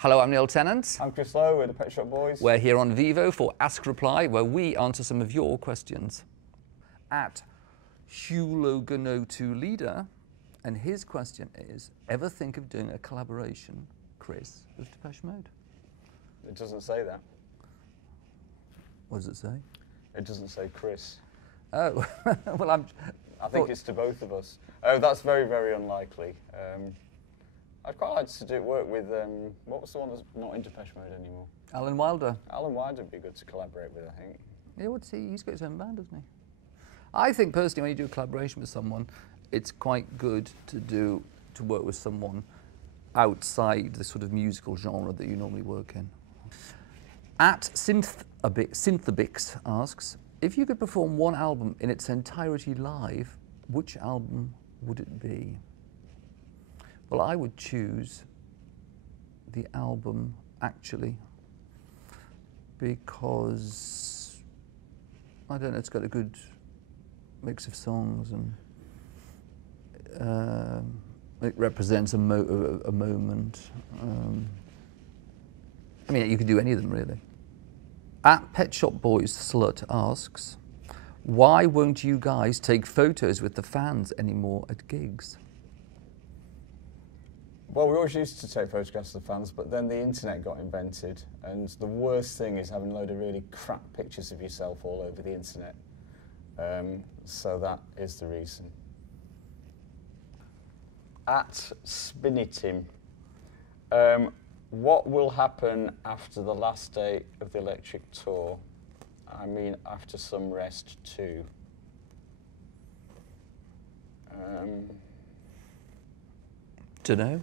Hello, I'm Neil Tennant. I'm Chris Lowe, we're the Pet Shop Boys. We're here on VEVO for Ask Reply, where we answer some of your questions. At Hulogano2 Leader, and his question is, ever think of doing a collaboration, Chris, with Depeche Mode? It doesn't say that. What does it say? It doesn't say Chris. Oh, well, I think it's to both of us. Oh, that's very, very unlikely. I'd quite like to work with, what was the one that's not in Depeche Mode anymore? Alan Wilder. Alan Wilder would be good to collaborate with, I think. Yeah, what's he? He's got his own band, doesn't he? I think personally, when you do a collaboration with someone, it's quite good to work with someone outside the sort of musical genre that you normally work in. At Synthabix asks, if you could perform one album in its entirety live, which album would it be? Well, I would choose the album, actually, because, I don't know, it's got a good mix of songs and it represents a moment. I mean, you could do any of them, really. At Pet Shop Boys Slut asks, why won't you guys take photos with the fans anymore at gigs? Well, we always used to take photographs of the fans, but then the internet got invented, and the worst thing is having a load of really crap pictures of yourself all over the internet. So that is the reason. At Spinitim, what will happen after the last day of the Electric Tour? I mean, after some rest too. Dunno.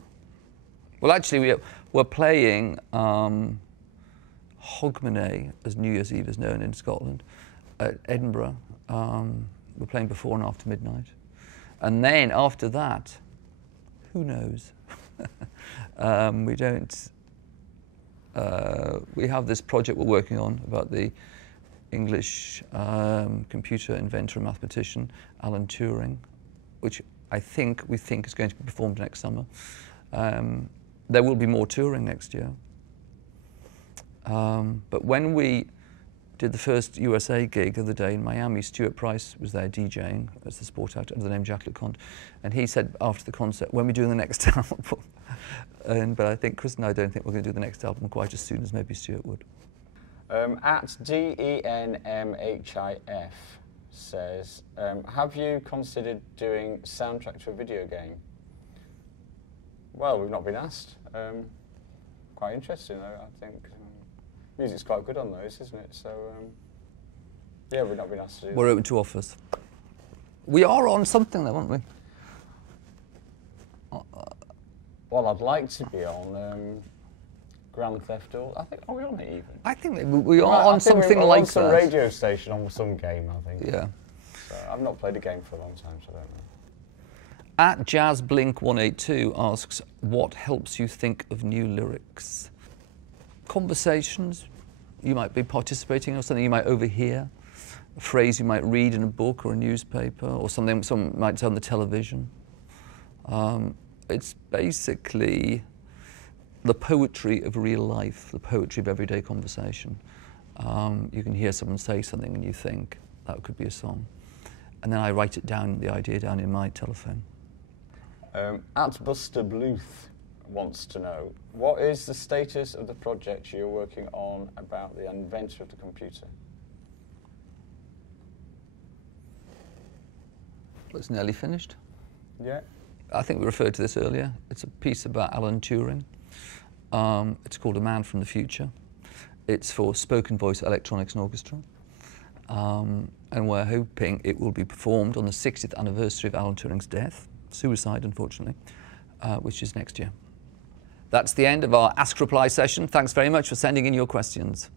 Well, actually, we're playing Hogmanay, as New Year's Eve is known in Scotland, at Edinburgh. We're playing before and after midnight. And then after that, who knows? We don't... we have this project we're working on about the English computer inventor and mathematician, Alan Turing, which we think is going to be performed next summer. There will be more touring next year. But when we did the first USA gig the other day in Miami, Stuart Price was there DJing as the sport actor under the name Jack LeConte, and he said after the concert, when we're doing the next album. But I think Chris and I don't think we're going to do the next album quite as soon as maybe Stuart would. At DENMHIF says, have you considered doing soundtrack to a video game? Well, we've not been asked. Quite interesting, though, I think. Music's quite good on those, isn't it? So, yeah, we've not been asked to do We're open to offers. We are on something, though, aren't we? Well, I'd like to be on Grand Theft Auto. I think, are we on it even? I think we are on something like that. We're on some radio station on some game, I think. Yeah. So I've not played a game for a long time, so I don't know. At JazzBlink182 asks, what helps you think of new lyrics? Conversations you might be participating in, or something you might overhear, a phrase you might read in a book or a newspaper, or something someone might say on the television. It's basically the poetry of real life, the poetry of everyday conversation. You can hear someone say something and you think, that could be a song. And then I write it down, the idea down in my telephone. At Buster Bluth wants to know, what is the status of the project you're working on about the inventor of the computer? Well, it's nearly finished. Yeah. I think we referred to this earlier. It's a piece about Alan Turing. It's called A Man from the Future. It's for spoken voice electronics and orchestra. And we're hoping it will be performed on the 60th anniversary of Alan Turing's death, suicide, unfortunately, which is next year. That's the end of our Ask Reply session. Thanks very much for sending in your questions.